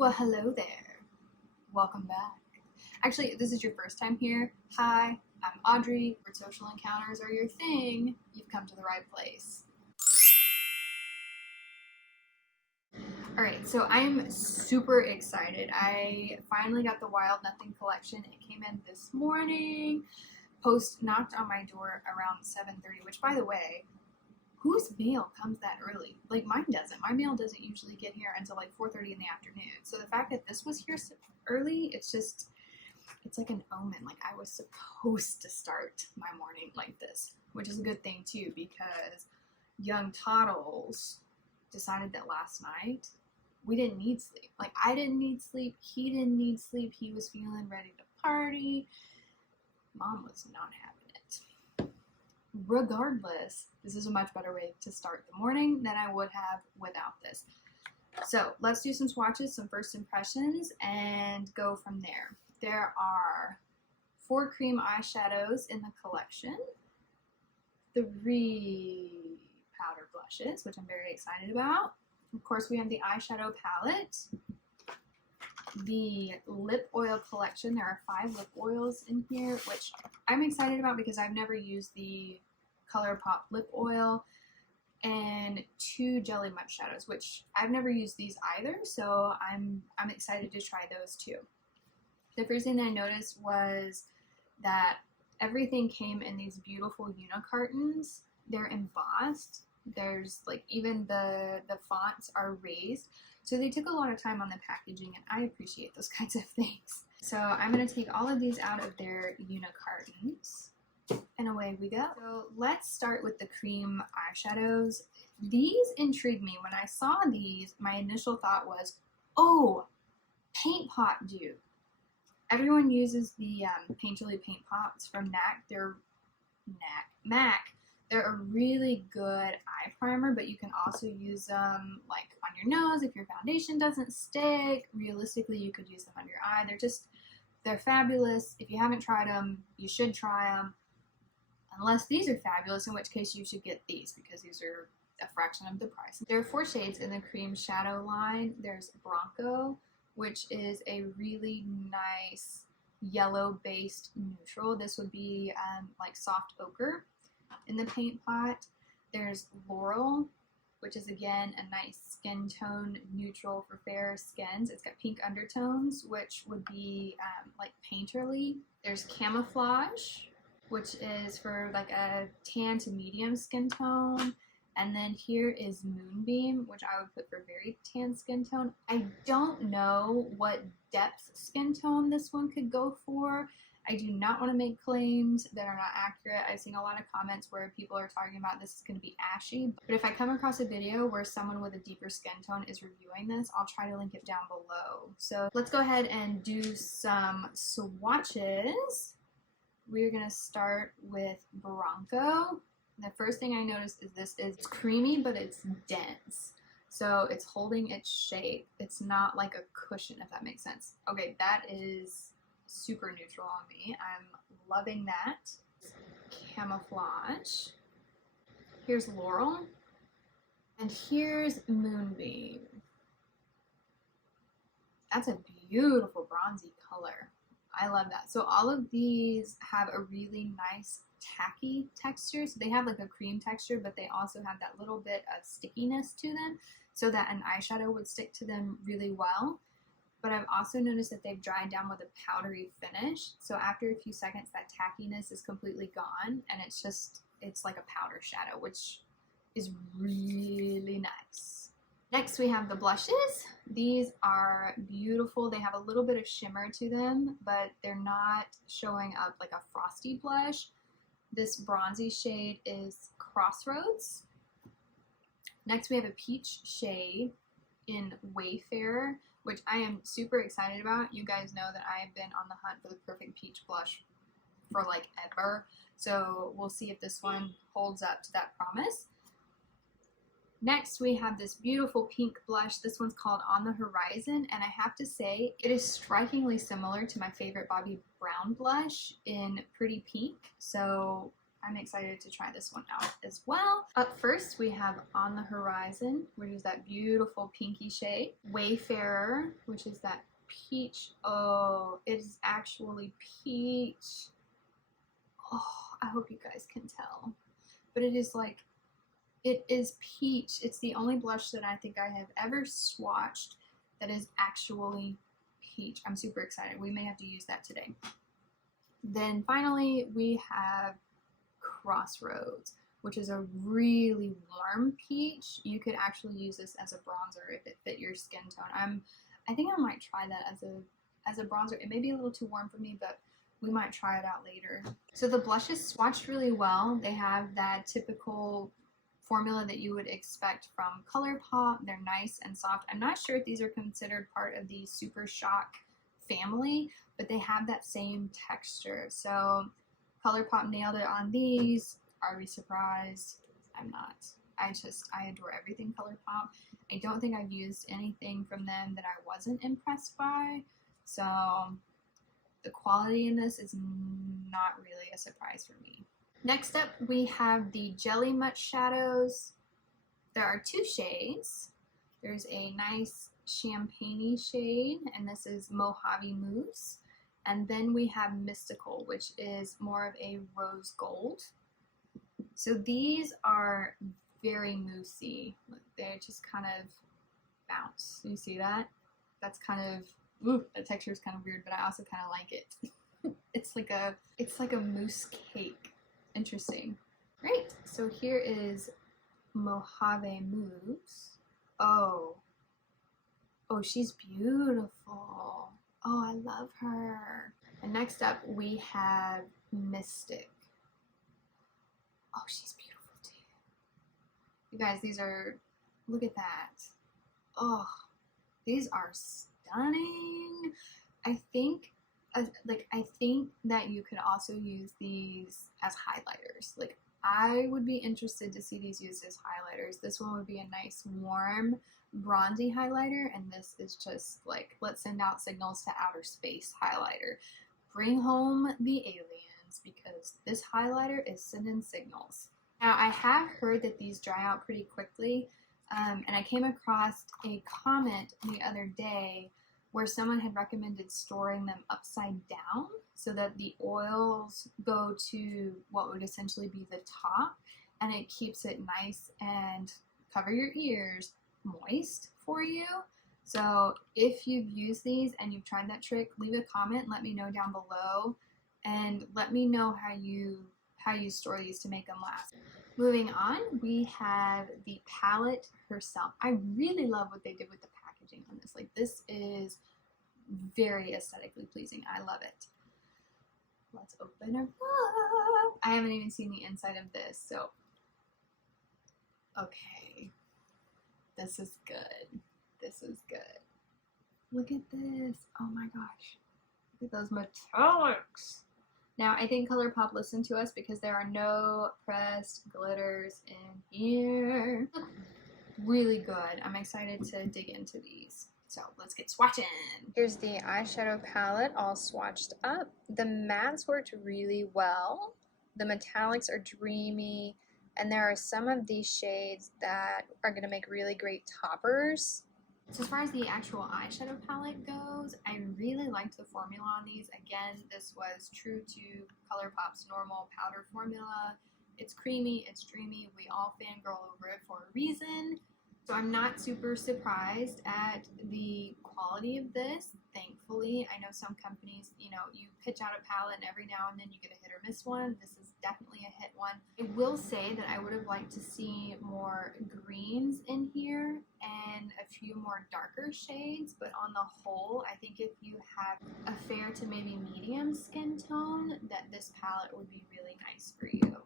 Well, hello there. Welcome back. Actually, if this is your first time here, hi, I'm Audrey. Where social encounters are your thing, you've come to the right place. Alright, so I am super excited. I finally got the Wild Nothing Collection. It came in this morning. Post knocked on my door around 7:30, which, by the way, whose mail comes that early? Like, mine doesn't. My mail doesn't usually get here until like 4:30 in the afternoon. So the fact that this was here so early, it's like an omen. Like, I was supposed to start my morning like this, which is a good thing too, because young Toddles decided that last night we didn't need sleep. Like, I didn't need sleep. He didn't need sleep. He was feeling ready to party. Mom was not having it. Regardless, this is a much better way to start the morning than I would have without this. So let's do some swatches, some first impressions, and go from there. There are 4 cream eyeshadows in the collection, 3 powder blushes, which I'm very excited about. Of course, we have the Eyeshadow Palette, the lip oil collection. There are 5 lip oils in here, which I'm excited about because I've never used the ColourPop lip oil, and 2 jelly munch shadows, which I've never used these either, so I'm excited to try those too. The first thing that I noticed was that everything came in these beautiful unicartons. They're embossed. There's like, even the fonts are raised. So they took a lot of time on the packaging, and I appreciate those kinds of things. So I'm going to take all of these out of their unicartons, and away we go. So let's start with the cream eyeshadows. These intrigued me. When I saw these, my initial thought was, oh, paint pot dupe. Everyone uses the Painterly paint pots from MAC. They're a really good eye primer, but you can also use them like on your nose if your foundation doesn't stick. Realistically, you could use them on your eye. They're fabulous. If you haven't tried them, you should try them. Unless these are fabulous, in which case you should get these because these are a fraction of the price. There are 4 shades in the cream shadow line. There's Bronco, which is a really nice yellow-based neutral. This would be like soft ochre in the paint pot. There's Laurel, which is again a nice skin tone neutral for fair skins. It's got pink undertones, which would be like Painterly. There's Camouflage, which is for like a tan to medium skin tone. And then here is Moonbeam, which I would put for very tan skin tone. I don't know what depth skin tone this one could go for. I do not want to make claims that are not accurate. I've seen a lot of comments where people are talking about this is going to be ashy. But if I come across a video where someone with a deeper skin tone is reviewing this, I'll try to link it down below. So let's go ahead and do some swatches. We're going to start with Bronco. The first thing I noticed is this is creamy, but it's dense. So it's holding its shape. It's not like a cushion, if that makes sense. Okay, that is super neutral on me. I'm loving that. Camouflage. Here's Laurel. And here's Moonbeam. That's a beautiful bronzy color. I love that. So all of these have a really nice tacky texture. So they have like a cream texture, but they also have that little bit of stickiness to them so that an eyeshadow would stick to them really well. But I've also noticed that they've dried down with a powdery finish. So after a few seconds, that tackiness is completely gone, and it's like a powder shadow, which is really nice. Next, we have the blushes. These are beautiful. They have a little bit of shimmer to them, but they're not showing up like a frosty blush. This bronzy shade is Crossroads. Next, we have a peach shade in Wayfarer, which I am super excited about. You guys know that I have been on the hunt for the perfect peach blush for like ever. So we'll see if this one holds up to that promise. Next, we have this beautiful pink blush. This one's called On the Horizon, and I have to say, it is strikingly similar to my favorite Bobbi Brown blush in Pretty Pink. So I'm excited to try this one out as well. Up first, we have On the Horizon, which is that beautiful pinky shade. Wayfarer, which is that peach. Oh, it is actually peach. Oh, I hope you guys can tell. But it is like, it is peach. It's the only blush that I think I have ever swatched that is actually peach. I'm super excited. We may have to use that today. Then finally, we have Crossroads, which is a really warm peach. You could actually use this as a bronzer if it fit your skin tone. I think I might try that as a bronzer. It may be a little too warm for me, but we might try it out later. So the blushes swatched really well. They have that typical formula that you would expect from ColourPop. They're nice and soft. I'm not sure if these are considered part of the Super Shock family, but they have that same texture. So ColourPop nailed it on these. Are we surprised? I'm not. I adore everything ColourPop. I don't think I've used anything from them that I wasn't impressed by. So the quality in this is not really a surprise for me. Next up, we have the Jelly Much shadows. There are two shades. There's a nice champagne-y shade, and this is Mojave Mousse. And then we have Mystical, which is more of a rose gold. So these are very moussey. They just kind of bounce. You see that? That's kind of, ooh, the texture is kind of weird, but I also kind of like it. It's like a mousse cake. Interesting. Great. So here is Mojave Mousse. Oh, she's beautiful. Oh, I love her. And next up, we have Mystic. Oh, she's beautiful too. You guys, these are, look at that. Oh, these are stunning. I think that you could also use these as highlighters. Like, I would be interested to see these used as highlighters. This one would be a nice warm bronzy highlighter, and this is just like, let's send out signals to outer space highlighter. Bring home the aliens, because this highlighter is sending signals. Now, I have heard that these dry out pretty quickly, and I came across a comment the other day where someone had recommended storing them upside down so that the oils go to what would essentially be the top, and it keeps it nice and, cover your ears, moist for you. So if you've used these and you've tried that trick, leave a comment, let me know down below, and let me know how you store these to make them last. Moving on, we have the palette herself. I really love what they did with the packaging on this. Like, this is very aesthetically pleasing. I love it. Let's open her up. I haven't even seen the inside of this, so okay. This is good. This is good. Look at this. Oh my gosh. Look at those metallics. Now, I think ColourPop listened to us because there are no pressed glitters in here. Really good. I'm excited to dig into these. So let's get swatching. Here's the eyeshadow palette all swatched up. The mattes worked really well. The metallics are dreamy, and there are some of these shades that are going to make really great toppers. So as far as the actual eyeshadow palette goes, I really liked the formula on these. Again, this was true to ColourPop's normal powder formula. It's creamy, it's dreamy, we all fangirl over it for a reason. So I'm not super surprised at the quality of this, thankfully. I know some companies, you pitch out a palette and every now and then you get a hit or miss one. This is definitely a hit one. I will say that I would have liked to see more greens in here and a few more darker shades, but on the whole, I think if you have a fair to maybe medium skin tone, that this palette would be really nice for you.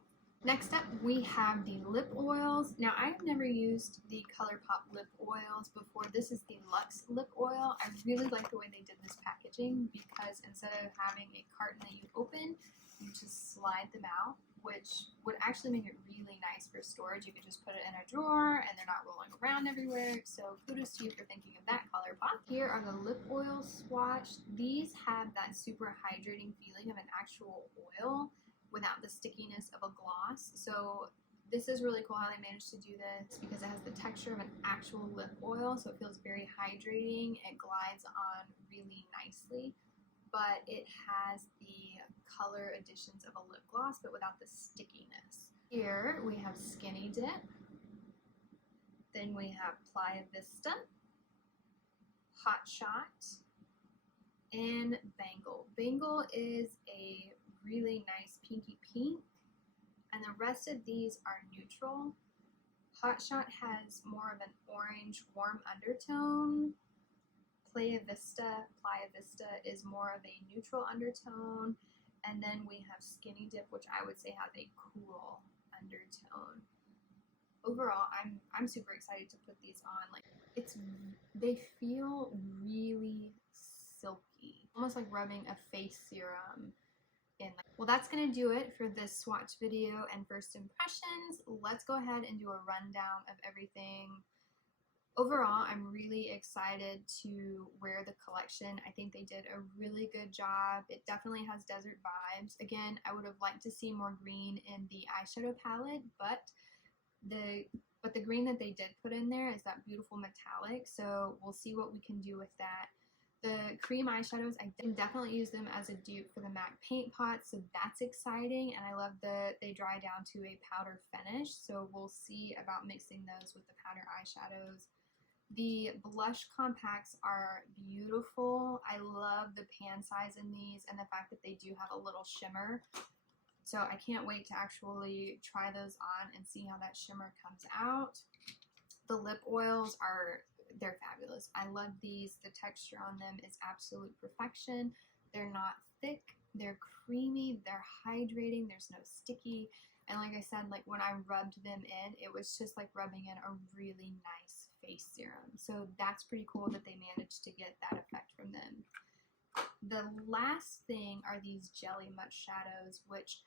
Next up, we have the lip oils. Now, I've never used the ColourPop lip oils before. This is the Luxe lip oil. I really like the way they did this packaging because instead of having a carton that you open, you just slide them out, which would actually make it really nice for storage. You could just put it in a drawer and they're not rolling around everywhere. So kudos to you for thinking of that, ColourPop. Here are the lip oils swatched. These have that super hydrating feeling of an actual oil, without the stickiness of a gloss. So this is really cool how they managed to do this because it has the texture of an actual lip oil, so it feels very hydrating. It glides on really nicely, but it has the color additions of a lip gloss, but without the stickiness. Here we have Skinny Dip, then we have Playa Vista, Hot Shot, and Bangle. Bangle is a really nice pinky pink, and the rest of these are neutral. Hot Shot has more of an orange warm undertone. Playa Vista is more of a neutral undertone. And then we have Skinny Dip, which I would say has a cool undertone. Overall, I'm super excited to put these on. Like, they feel really silky, almost like rubbing a face serum in. Well, that's gonna do it for this swatch video and first impressions. Let's go ahead and do a rundown of everything. Overall, I'm really excited to wear the collection. I think they did a really good job. It definitely has desert vibes. Again, I would have liked to see more green in the eyeshadow palette, but the green that they did put in there is that beautiful metallic, so we'll see what we can do with that. The cream eyeshadows, I can definitely use them as a dupe for the MAC paint pot, so that's exciting, and I love that they dry down to a powder finish, so we'll see about mixing those with the powder eyeshadows. The blush compacts are beautiful. I love the pan size in these and the fact that they do have a little shimmer. So I can't wait to actually try those on and see how that shimmer comes out. The lip oils they're fabulous. I love these. The texture on them is absolute perfection. They're not thick, they're creamy, they're hydrating, there's no sticky. And like I said, like when I rubbed them in, it was just like rubbing in a really nice face serum. So that's pretty cool that they managed to get that effect from them. The last thing are these Jelly Much Shadows, which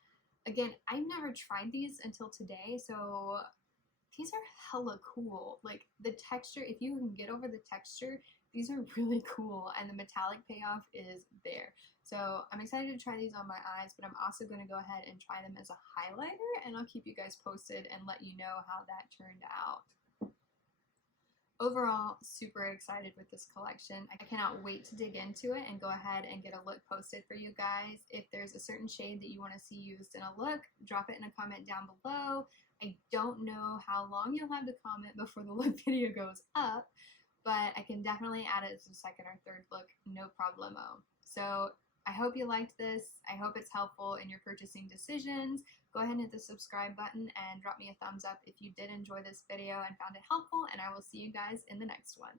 again, I've never tried these until today, so these are hella cool. Like the texture, if you can get over the texture, these are really cool, and the metallic payoff is there. So I'm excited to try these on my eyes, but I'm also going to go ahead and try them as a highlighter, and I'll keep you guys posted and let you know how that turned out. Overall, super excited with this collection. I cannot wait to dig into it and go ahead and get a look posted for you guys. If there's a certain shade that you want to see used in a look, drop it in a comment down below. I don't know how long you'll have to comment before the look video goes up, but I can definitely add it as a second or third look, no problemo. So I hope you liked this. I hope it's helpful in your purchasing decisions. Go ahead and hit the subscribe button and drop me a thumbs up if you did enjoy this video and found it helpful, and I will see you guys in the next one.